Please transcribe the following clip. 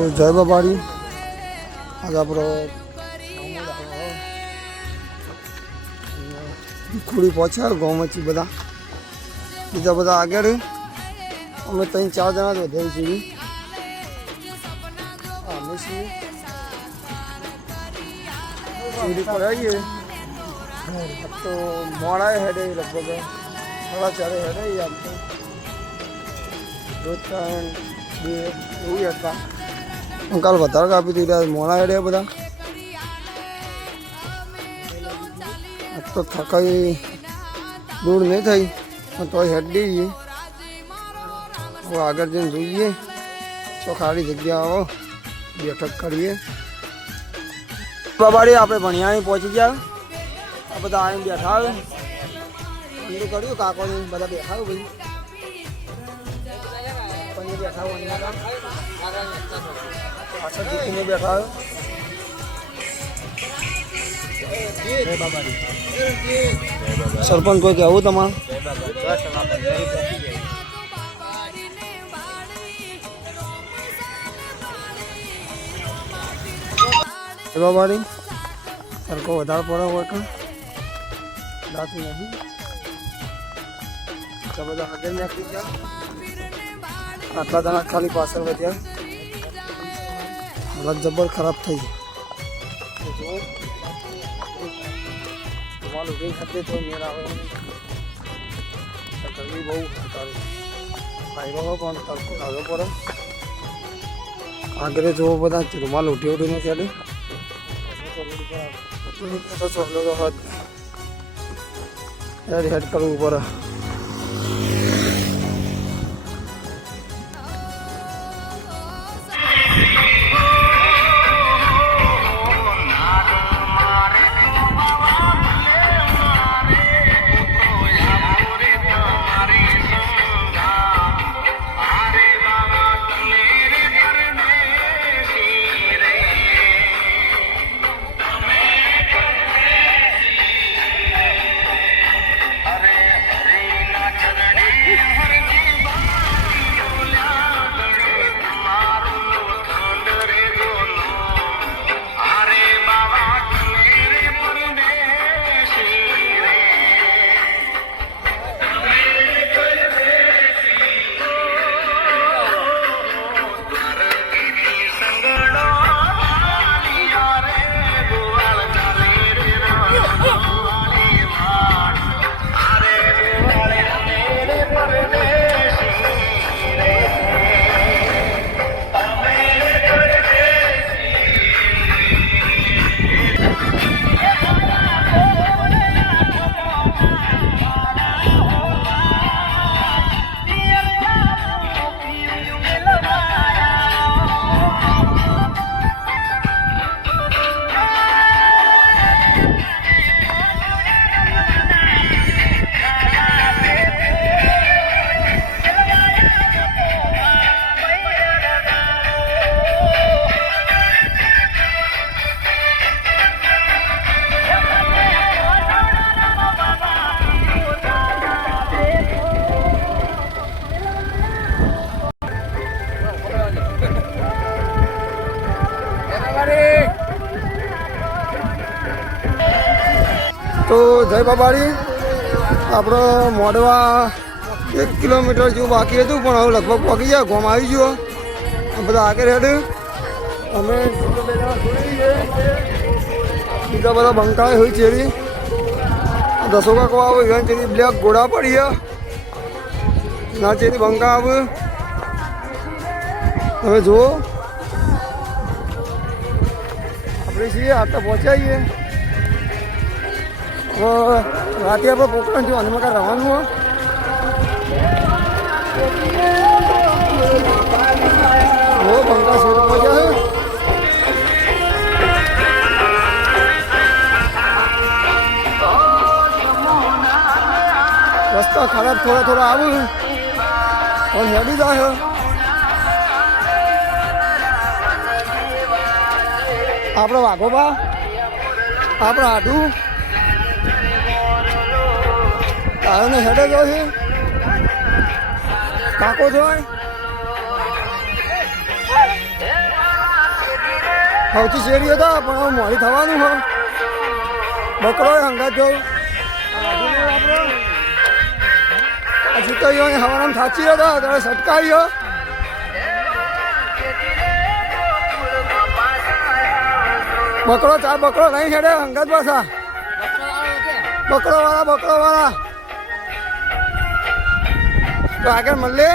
જય બાબારી આજે આપણો ખુડી પહોંચ્યા ગામમાંથી બધા બીજા બધા આગળ અમે 3-4 જણા જ વધારે છીએ અમે છીએ સીડી પર આવીએ તો મોડા હેડે લગભગ 4:30 હેડે આમ તો રોજ 3-2 એવું હતા કાલ વધારે કાપી દીધા મોડા હેડે બધા તો થકાઈ દૂર નહીં થઈ તો હેડ દઈએ હવે આગળ જઈને જોઈએ તો ખાલી જગ્યા આવો બેઠક કરીએ બાબાડી આપણે ભણિયાણી પહોંચી ગયા આ બધા આવીને બેઠા આવે ઠંડુ કર્યું કાકોને બધા બેઠા હોય ભાઈ બેઠા હોય પાછળ જીતીને બેઠા હોય સરપંચ કોઈ કહેવું તમારે બાબાડી સરકો વધારે પડે હોય કે દાતું નથી તો બધા આગળ નાખી ગયા આટલા જણા ખાલી પાછળ વધ્યા હાલત જબર ખરાબ થઈ ગઈ તમારું ઉભી ખાતે તો મેળ આવે ગરમી બહુ તારું ફાયદો પણ તડકો લાવવો પડે આગળ જોવો બધા રૂમાલ ઉઠી ઉઠીને ચાલે તો ચોકલો તો હેડ કરવું પડે તો જય બાબાડી આપણે મોડવા 1 કિલોમીટર જેવું બાકી હતું પણ હવે લગભગ પહોંચી ગયા ગોમ આવી ગયો બધા આગળ હેડ અમે બીજા બધા બંકાય હોય ચેરી 10 કાકો આવે એવા ચેરી બ્લેક ઘોડા પડી ના ચેરી બંકા આવે હવે જુઓ આપણે છીએ આટલા પહોંચાઈએ રાતે આપણે પોકરણ છું અને કાંઈ રવાનું હો બંકા સીટ પહોંચ્યા રસ્તા ખરાબ થોડા થોડા આવે પણ હેડી જાય આપણે વાઘોબા આપણે આઢું તારોને હેડે જો છે કાકો જોય સૌથી શેરી હતા પણ હવે મોડી થવાનું હોય બકરો હંગાત જવું હજી તો હવાના થાચી હતા ત્યારે સટકાવ્યો બકરો ચાર બકરો લઈ હેડે હંગાત પાછા બકરો વાળા તો આગળ મળે